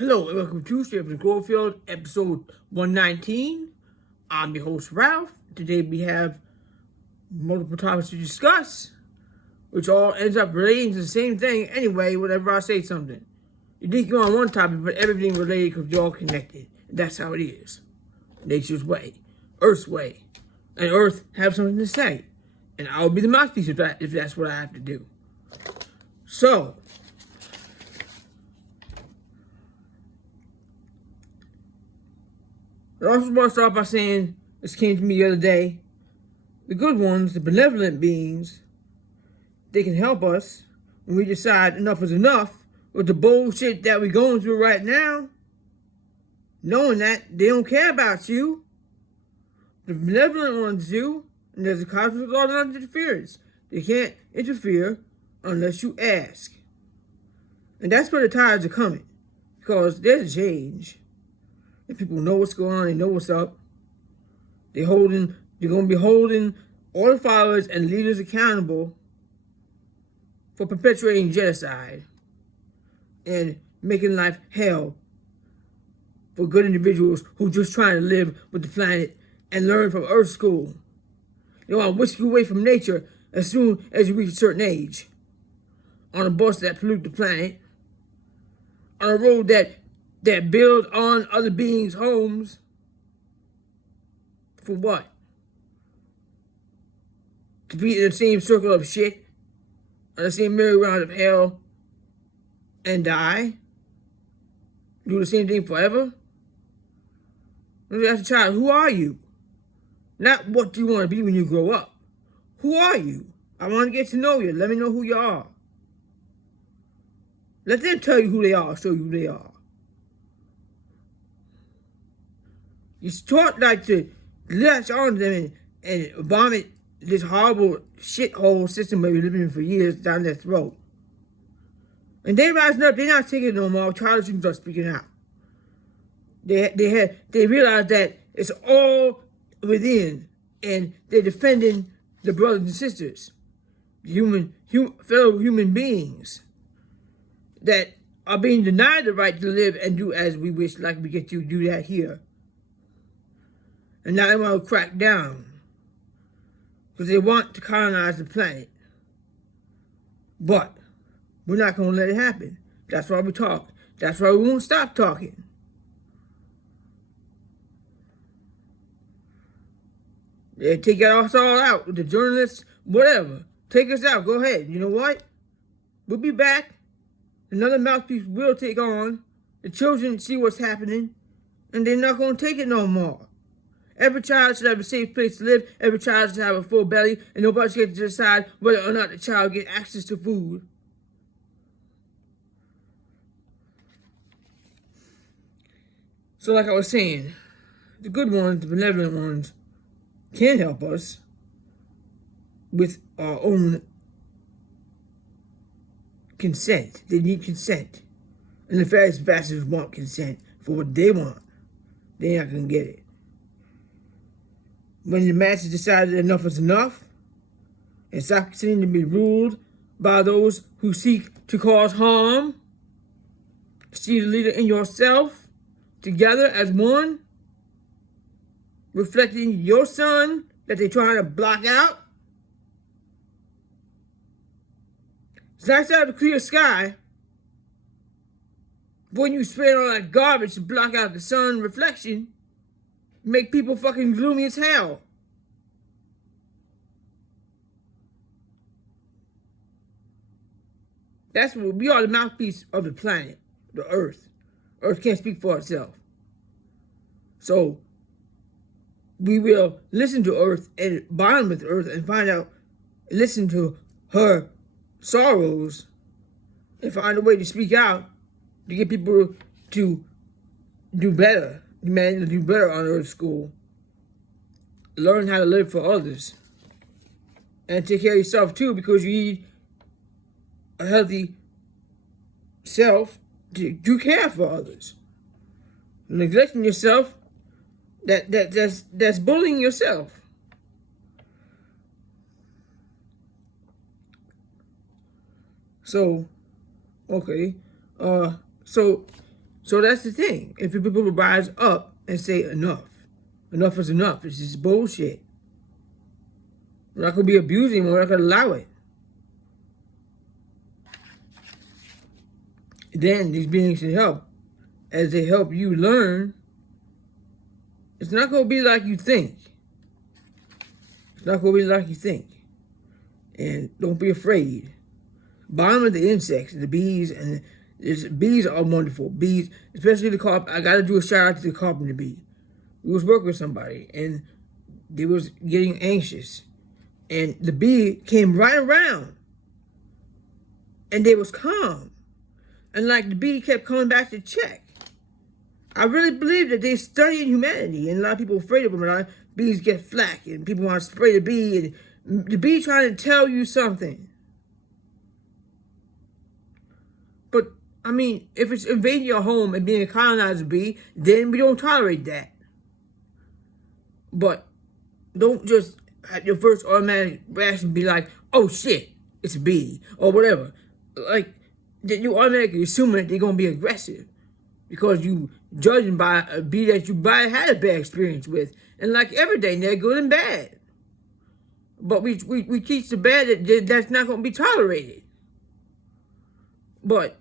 Hello and welcome to Cloverfield, episode 119. I'm your host, Ralph. Today we have multiple topics to discuss, which all ends up relating to the same thing anyway whenever I say something. You think you're on one topic, but everything related because you're all connected. And that's how it is. Nature's way, Earth's way. And Earth have something to say. And I'll be the mouthpiece if that's what I have to do. So, I also want to start by saying, this came to me the other day, the good ones, the benevolent beings, they can help us when we decide enough is enough with the bullshit that we're going through right now, knowing that they don't care about you. The benevolent ones do, and there's a cosmic law of non-interference. They can't interfere unless you ask. And that's where the tides are coming, because there's a change. And people know what's going on, they know what's up. They're going to be holding all the followers and leaders accountable for perpetuating genocide and making life hell for good individuals who are just trying to live with the planet and learn from Earth School. They want to whisk you away from nature as soon as you reach a certain age. On a bus that pollute the planet. On a road that build on other beings' homes. For what? To be in the same circle of shit, on the same merry-round of hell, and die? Do the same thing forever? Let me ask a child, who are you? Not what do you want to be when you grow up. Who are you? I want to get to know you. Let me know who you are. Let them tell you who they are, show you who they are. You're taught like to latch on to them and vomit this horrible shithole system we've been living in for years down their throat. And they rising up, they're not taking it no more. Childish things are speaking out. They realize that it's all within, and they're defending the brothers and sisters, fellow human beings that are being denied the right to live and do as we wish, like we get to do that here. And now they want to crack down because they want to colonize the planet. But we're not going to let it happen. That's why we talk. That's why we won't stop talking. They take us all out, the journalists, whatever. Take us out. Go ahead. You know what? We'll be back. Another mouthpiece will take on. The children see what's happening, and they're not going to take it no more. Every child should have a safe place to live. Every child should have a full belly, and nobody should get to decide whether or not the child gets access to food. So like I was saying, the good ones, the benevolent ones, can help us with our own consent. They need consent. And the fast bastards want consent for what they want. They're not going to get it. When the masses decided enough is enough, and stop continuing to be ruled by those who seek to cause harm, see the leader in yourself, together as one, reflecting your sun that they're trying to block out. It's nice to have a clear sky, but when you spread all that garbage to block out the sun reflection, make people fucking gloomy as hell. That's what we are, the mouthpiece of the planet, the Earth. Earth can't speak for itself. So we will listen to Earth and bond with Earth and find out, listen to her sorrows and find a way to speak out to get people to do better. Humanity to do better on Earth School. Learn how to live for others. And take care of yourself too, because you need a healthy self to do care for others. Neglecting yourself, that's bullying yourself. So, okay. So So that's the thing. If people would rise up and say enough, enough is enough. It's just bullshit. We're not gonna be abusing. We're not gonna allow it. Then these beings can help. As they help you learn, it's not gonna be like you think. It's not gonna be like you think. And don't be afraid. Bottom of the insects, the bees, and bees are wonderful. Bees, especially the carpenter. I gotta do a shout out to the carpenter bee. We was working with somebody, and they was getting anxious, and the bee came right around, and they was calm, and like the bee kept coming back to check. I really believe that they study humanity, and a lot of people are afraid of them. A lot of bees get flack, and people want to spray the bee, and the bee trying to tell you something. But, I mean, if it's invading your home and being a colonizer bee, then we don't tolerate that. But don't just at your first automatic reaction be like, oh shit, it's a bee, or whatever. Like, you automatically assuming that they're going to be aggressive because you judging by a bee that you might had a bad experience with. And like every day, they're good and bad. But we teach the bad that's not going to be tolerated. But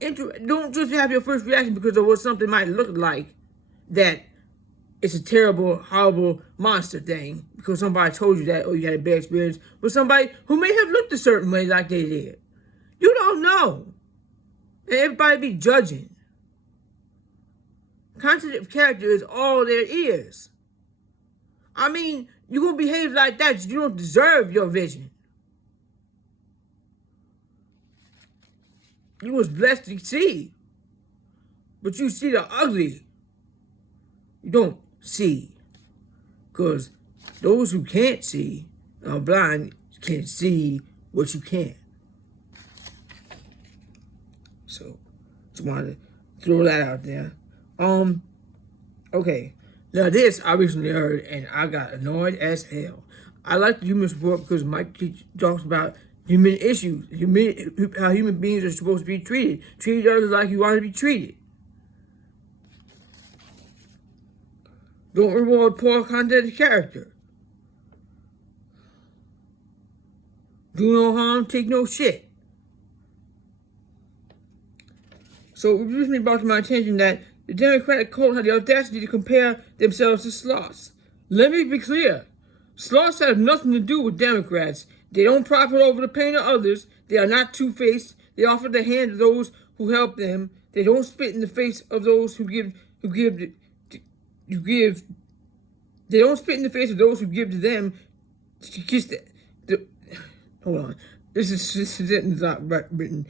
don't just have your first reaction because of what something might look like that it's a terrible, horrible monster thing because somebody told you that or you had a bad experience with somebody who may have looked a certain way like they did. You don't know. And everybody be judging. Content character is all there is. I mean, you're going to behave like that. You don't deserve your vision. You was blessed to see. But you see the ugly. You don't see. Because those who can't see are blind can't see what you can. So, just wanted to throw that out there. Okay. Now this I recently heard and I got annoyed as hell. I like the human support because Mike talks about human issues, how human beings are supposed to be treated. Treat others like you want to be treated. Don't reward poor content character. Do no harm, take no shit. So it recently brought to my attention that the Democratic cult had the audacity to compare themselves to sloths. Let me be clear. Sloths have nothing to do with Democrats. They don't profit over the pain of others. They are not two-faced. They offer the hand to those who help them. They don't spit in the face of those who give. They don't spit in the face of those who give to them. Kiss hold on. This sentence not written.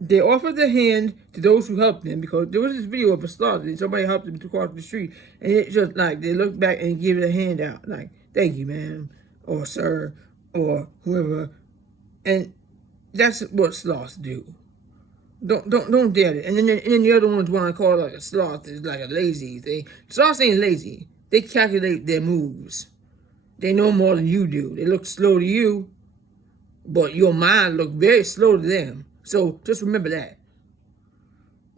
They offer the hand to those who help them because there was this video of a sloth and somebody helped them to cross the street and it's just like they look back and give it a hand out like thank you ma'am or sir or whoever, and that's what sloths do. Don't dare it. And then the other ones want to call it like a sloth is like a lazy thing. Sloths ain't lazy. They calculate their moves. They know more than you do. They look slow to you, but your mind look very slow to them. So just remember that.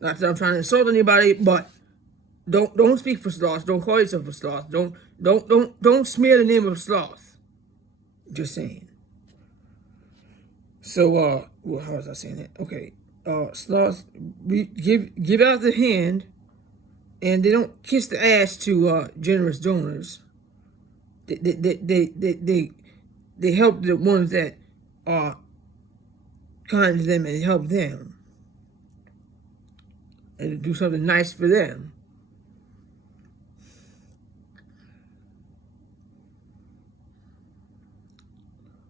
Not that I'm trying to insult anybody, but don't speak for sloths. Don't call yourself a sloth. Don't smear the name of a sloth. Just saying. So well, how was I saying that? Okay. Sloths give out the hand, and they don't kiss the ass to generous donors. They help the ones that are kind to them and help them and do something nice for them.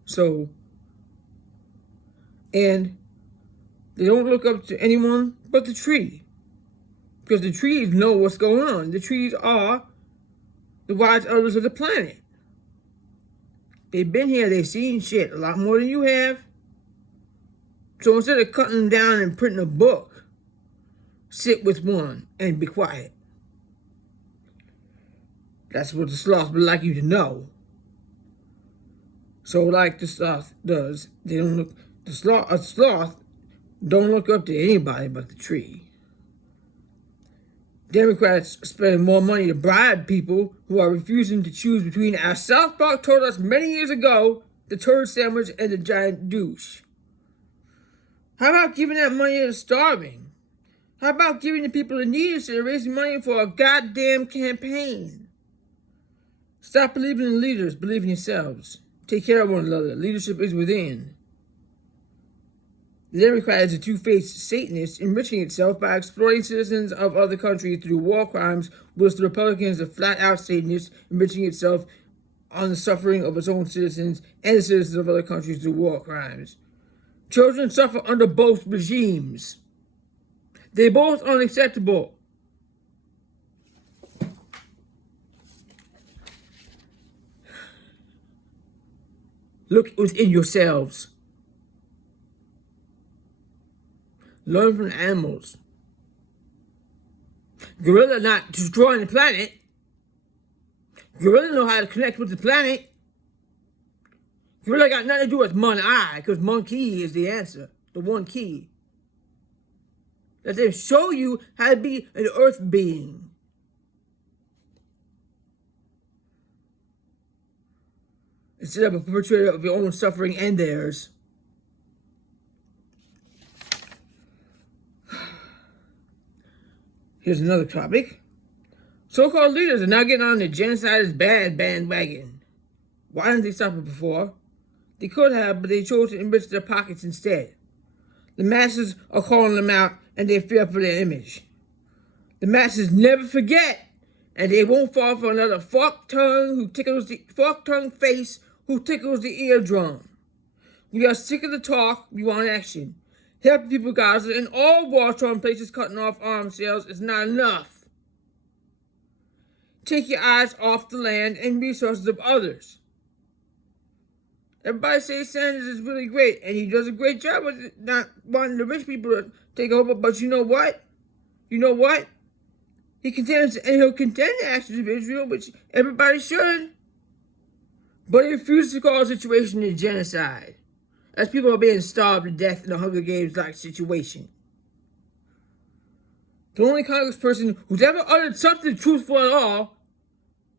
So, and they don't look up to anyone but the tree because the trees know what's going on. The trees are the wise elders of the planet. They've been here, they've seen shit a lot more than you have. So instead of cutting them down and printing a book, sit with one and be quiet. That's what the sloth would like you to know. So like the sloth does, they don't look, a sloth don't look up to anybody but the tree. Democrats spend more money to bribe people who are refusing to choose between, as South Park told us many years ago, the turd sandwich and the giant douche. How about giving that money to the starving? How about giving the people in need instead of raising money for a goddamn campaign? Stop believing in leaders, believe in yourselves. Take care of one another. Leadership is within. The Democrat is a two-faced Satanist, enriching itself by exploiting citizens of other countries through war crimes, whilst the Republican is a flat-out Satanist, enriching itself on the suffering of its own citizens and the citizens of other countries through war crimes. Children suffer under both regimes. They're both unacceptable. Look within yourselves. Learn from animals. Gorilla not destroying the planet. Gorilla know how to connect with the planet. Gorilla got nothing to do with eye, because monkey is the answer. The one key. That they show you how to be an earth being. Instead of a perpetrator of your own suffering and theirs. Here's another topic. So-called leaders are now getting on the genocide is bad bandwagon. Why didn't they stop it before? They could have, but they chose to enrich their pockets instead. The masses are calling them out, and they fear for their image. The masses never forget, and they won't fall for another fork-tongued face who tickles the eardrum. We are sick of the talk. We want action. Help people Gaza and all war-torn places cutting off arms sales is not enough. Take your eyes off the land and resources of others. Everybody says Sanders is really great, and he does a great job with not wanting the rich people to take over, but you know what? You know what? He contends, and he'll contend the actions of Israel, which everybody should. But he refuses to call the situation a genocide, as people are being starved to death in a Hunger Games-like situation. The only congressperson who's ever uttered something truthful at all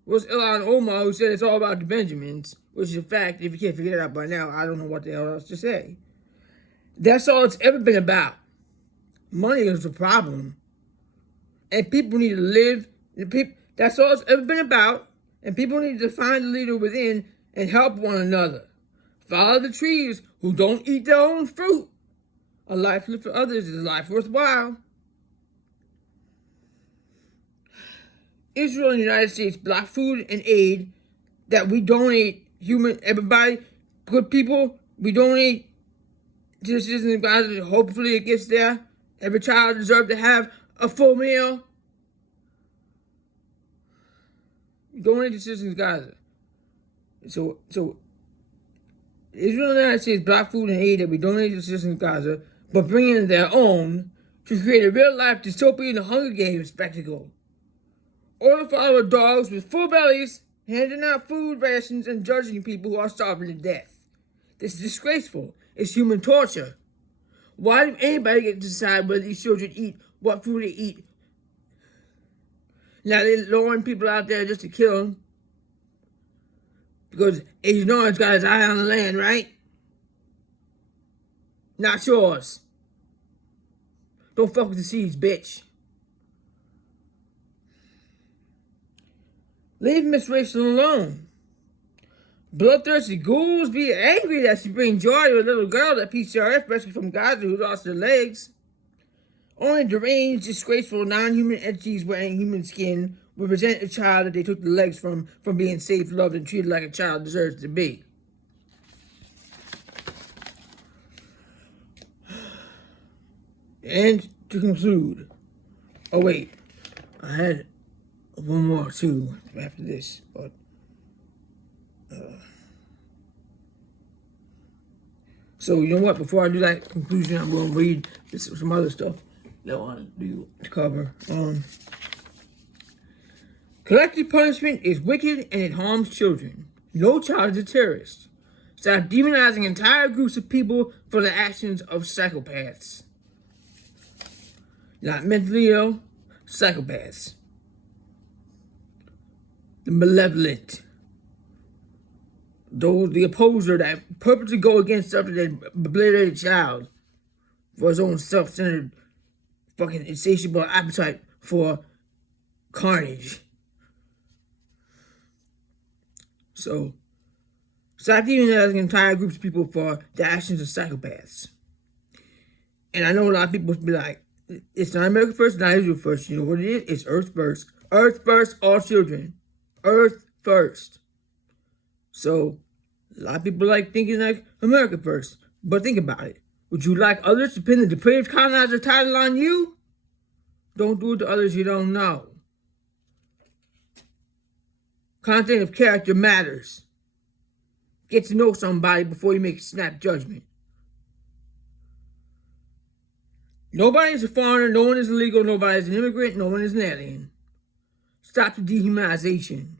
was Ilhan Omar, who said it's all about the Benjamins, which is a fact. If you can't figure it out by now, I don't know what the hell else to say. That's all it's ever been about. Money is the problem. And people need to live. That's all it's ever been about. And people need to find the leader within and help one another. Follow the trees who don't eat their own fruit. A life lived for others is a life worthwhile. Israel and the United States block food and aid that we donate. Everybody, good people, we donate to the citizens of Gaza. Hopefully it gets there. Every child deserves to have a full meal. We donate to the citizens of Gaza. So Israel and the United States block food and aid that we donate to the citizens of Gaza, but bring in their own to create a real-life dystopian Hunger Games spectacle. Order follower dogs with full bellies, handing out food rations and judging people who are starving to death. This is disgraceful. It's human torture. Why do anybody get to decide whether these children eat, what food they eat? Now they're lowering people out there just to kill them. Because Agent Orange got his eye on the land, right? Not yours. Don't fuck with the seeds, bitch. Leave Miss Rachel alone. Bloodthirsty ghouls be angry that she brings joy to a little girl that PCRF rescued from Gaza who lost her legs. Only deranged, disgraceful, non-human entities wearing human skin will resent a child that they took the legs from being safe, loved, and treated like a child deserves to be. And to conclude, oh wait, I had one more too after this, but so you know what? Before I do that conclusion, I'm going to read some other stuff that I want to do to cover. Collective punishment is wicked and it harms children. No child is a terrorist. Stop demonizing entire groups of people for the actions of psychopaths. Not mentally ill, Psychopaths. The malevolent. Those, the opposer that purposely go against something that obliterated a child for his own self-centered, fucking insatiable appetite for carnage. So, stop demonizing entire groups of people for the actions of psychopaths. And I know a lot of people be like, it's not America first, not Israel first. You know what it is? It's Earth first. Earth first, all children. Earth first. So, a lot of people like thinking like America first. But think about it. Would you like others to pin the depraved colonizer title on you? Don't do it to others you don't know. Content of character matters. Get to know somebody before you make a snap judgment. Nobody is a foreigner, no one is illegal, nobody is an immigrant, no one is an alien. Stop the dehumanization.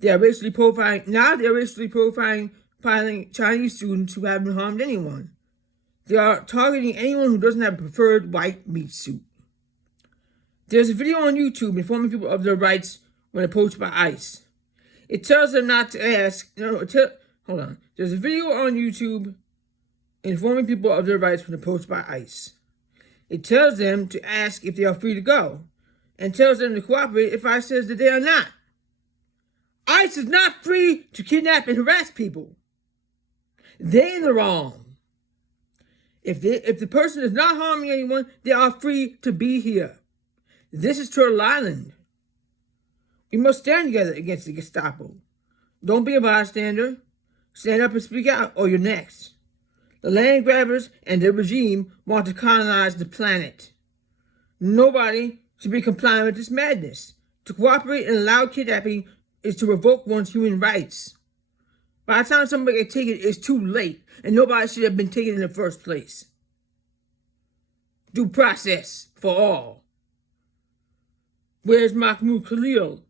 They are racially profiling, now they are racially profiling Chinese students who haven't harmed anyone. They are targeting anyone who doesn't have a preferred white meat suit. There's a video on YouTube informing people of their rights when approached by ICE. It tells them not to ask, hold on. There's a video on YouTube informing people of their rights when approached by ICE. It tells them to ask if they are free to go, and tells them to cooperate if ICE says that they are not. ICE is not free to kidnap and harass people. They're in the wrong. If the person is not harming anyone, they are free to be here. This is Turtle Island. We must stand together against the Gestapo. Don't be a bystander. Stand up and speak out, or you're next. The land grabbers and their regime want to colonize the planet. Nobody should be complying with this madness. To cooperate and allow kidnapping is to revoke one's human rights. By the time somebody gets taken, it's too late, and nobody should have been taken in the first place. Due process for all. Where's Mahmoud Khalil?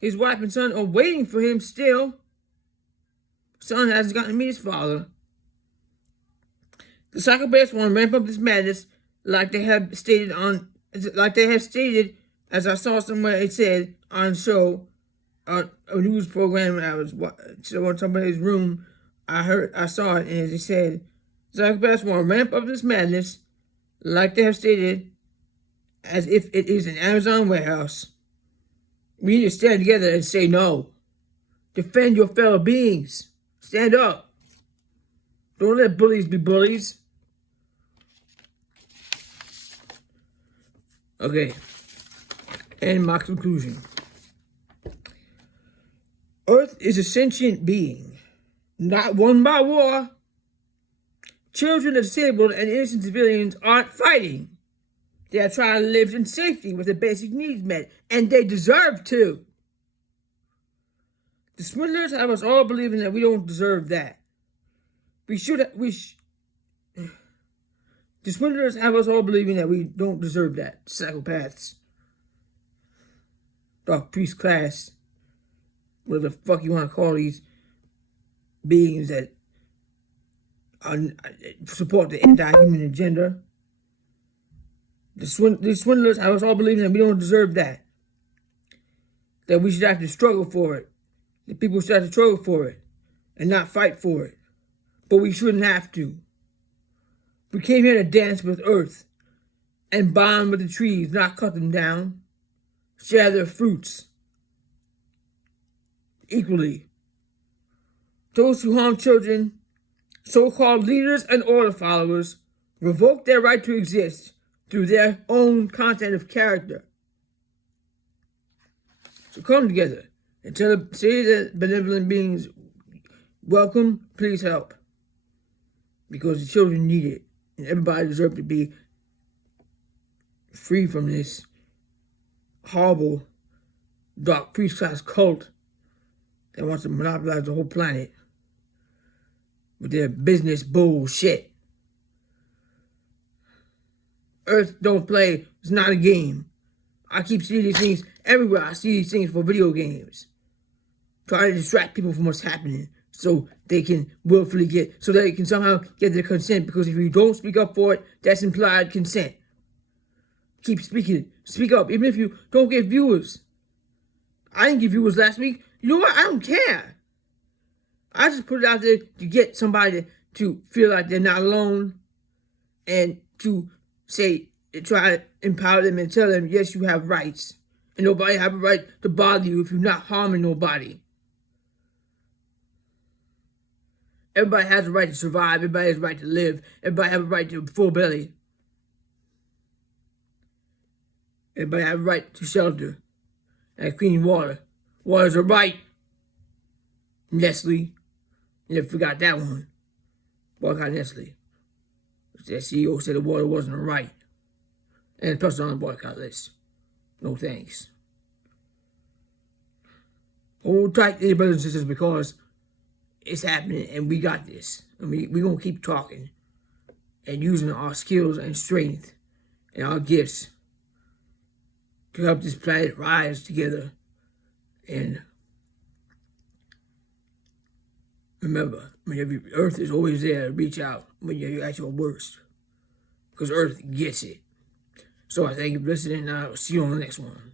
His wife and son are waiting for him still. Son hasn't gotten to meet his father. The psychopaths want to ramp up this madness like they have stated, as I saw somewhere it said on a show, a news program I was watching on somebody's room. I saw it, and it said, psychopaths want to ramp up this madness like they have stated, as if it is an Amazon warehouse. We need to stand together and say no. Defend your fellow beings. Stand up. Don't let bullies be bullies. Okay. And my conclusion. Earth is a sentient being, not won by war. Children, the disabled, and innocent civilians aren't fighting. They are trying to live in safety with their basic needs met, and they deserve to. The swindlers have us all believing that we don't deserve that. The swindlers have us all believing that we don't deserve that. Psychopaths. Dark priest class. Whatever the fuck you want to call these beings that support the anti-human agenda. The swindlers have us all believing that we don't deserve that. That we should have to struggle for it. That people should have to struggle for it and not fight for it. But we shouldn't have to. We came here to dance with Earth and bond with the trees, not cut them down. Share their fruits equally. Those who harm children, so-called leaders and order followers, revoke their right to exist through their own content of character. So come together and say that benevolent beings, welcome, please help. Because the children need it. And everybody deserves to be free from this horrible dark priest class cult that wants to monopolize the whole planet with their business bullshit. Earth don't play. It's not a game. I keep seeing these things everywhere. I see these things for video games. Try to distract people from what's happening so they can willfully so they can somehow get their consent, because if you don't speak up for it, that's implied consent. keep speaking. Speak up, even if you don't get viewers. I didn't get viewers last week. You know what? I don't care. I just put it out there to get somebody to feel like they're not alone and to try to empower them and tell them, yes, you have rights. And nobody have a right to bother you if you're not harming nobody. Everybody has a right to survive. Everybody has a right to live. Everybody has a right to a full belly. Everybody has a right to shelter and clean water. Water's a right. Nestle. You never forgot that one. Boycott Nestle. That CEO said the water wasn't a right. And plus on the boycott list. No thanks. Hold tight, dear brothers and sisters, because it's happening and we got this. And we're going to keep talking and using our skills and strength and our gifts to help this planet rise together. And remember, Earth is always there to reach out when you're at your worst. Because Earth gets it. So I thank you for listening, and I'll see you on the next one.